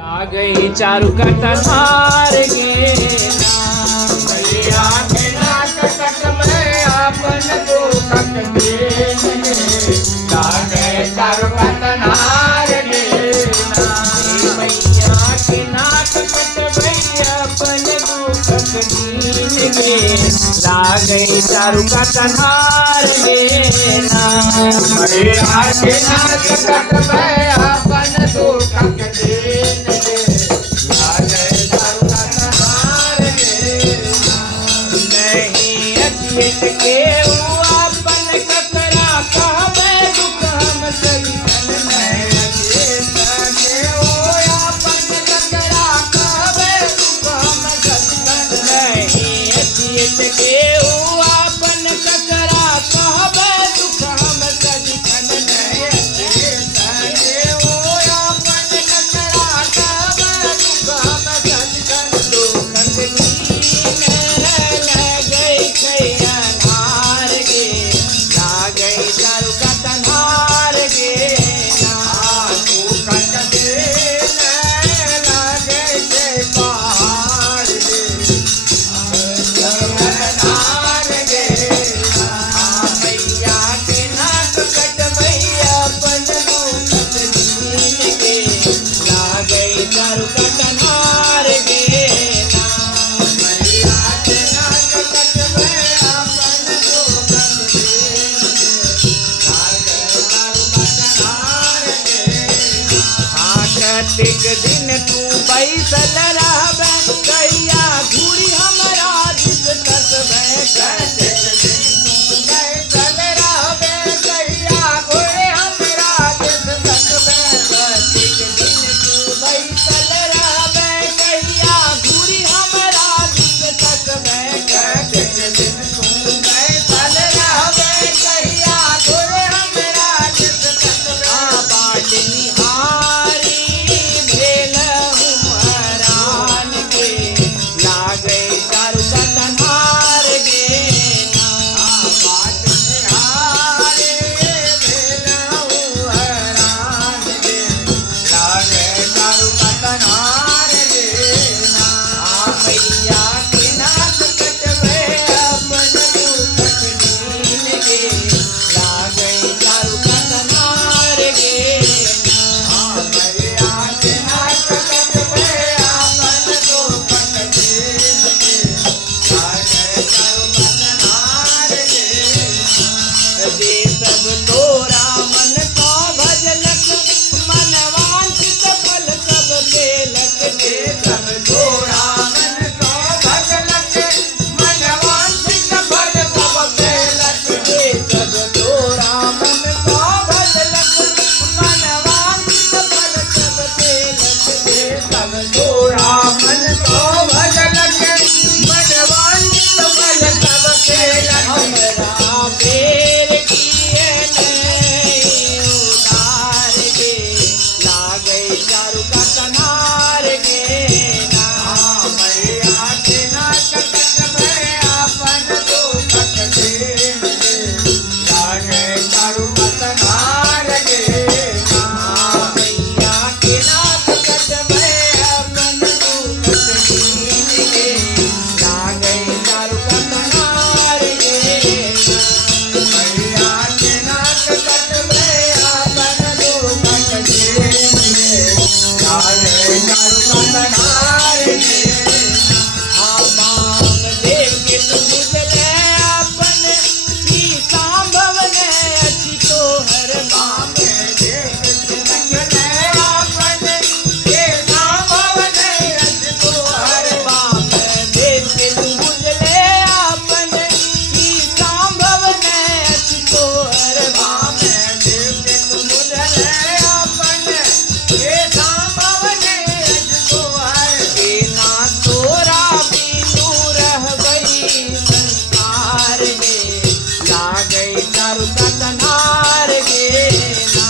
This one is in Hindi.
आ गई चारू कटनार गे भैया के नाटक में आपन दुखत दीन ला गए चारू कटनार गे भैया के नाटक भैया अपन दुखत दीन गे ला गई चारू कटनार गे भैया के नाटक में आपन दुखत दीन ला गए चारू कटनार गे नहीं अखियत के अपन कतरा कहबे दुख हम सही एक दिन तू बैसल रहबे कैया घूरी हमरा दिस तकबे बैसल रहबे कैया घूरी हमरा दिस तकबे एक दिन तू बैसल रहबे कैया घूरी हमरा दिस तकबे एक दिन तू बैसल रहबे कैया घूरी हमरा दिस तकबे बाट निहारी भेल हरान गे लागे चारू कटनार गे बाट निहारी भेलहु हरान गे लागे चारू कटनार गे भैया के नाथ कटबे अपन दुखत दीन गे लागे चारू कटनार गे भैया के नाटक में आपन दुखत दीन लागे चारू कटनार गे जे सब तोरा मन का भजलक मन वांछित फल सब केलक जे सब तोरा मन को भजलक मन वांछित फल सब केलक जे सब तोरा मन का भजलक मन वांछित फल सब केलक जे सब तोरा मन को भजलक मन वांछित फल सब केलक हमरा बेर किए नहीं उदार गे लागे चारू कटनार गे भैया के नाटक में आपन दुखत दीन लागे चारू कटनार गे भैया के नाथ कटबे अपन दुखत दीन गे लागे चारू कटनार गे भैया के नाटक में आपन दुखत दीन लागे चारू कटनार गे आपान देव के तू बुझले अपन की सांभवन अच्छी तोहर बाम हर बाम देव के तू बुझले अपन की सांभवन अच्छी तोहर बाम के ना तोरा बिनु रहबई संसार में लागे चारू कटनार गे ना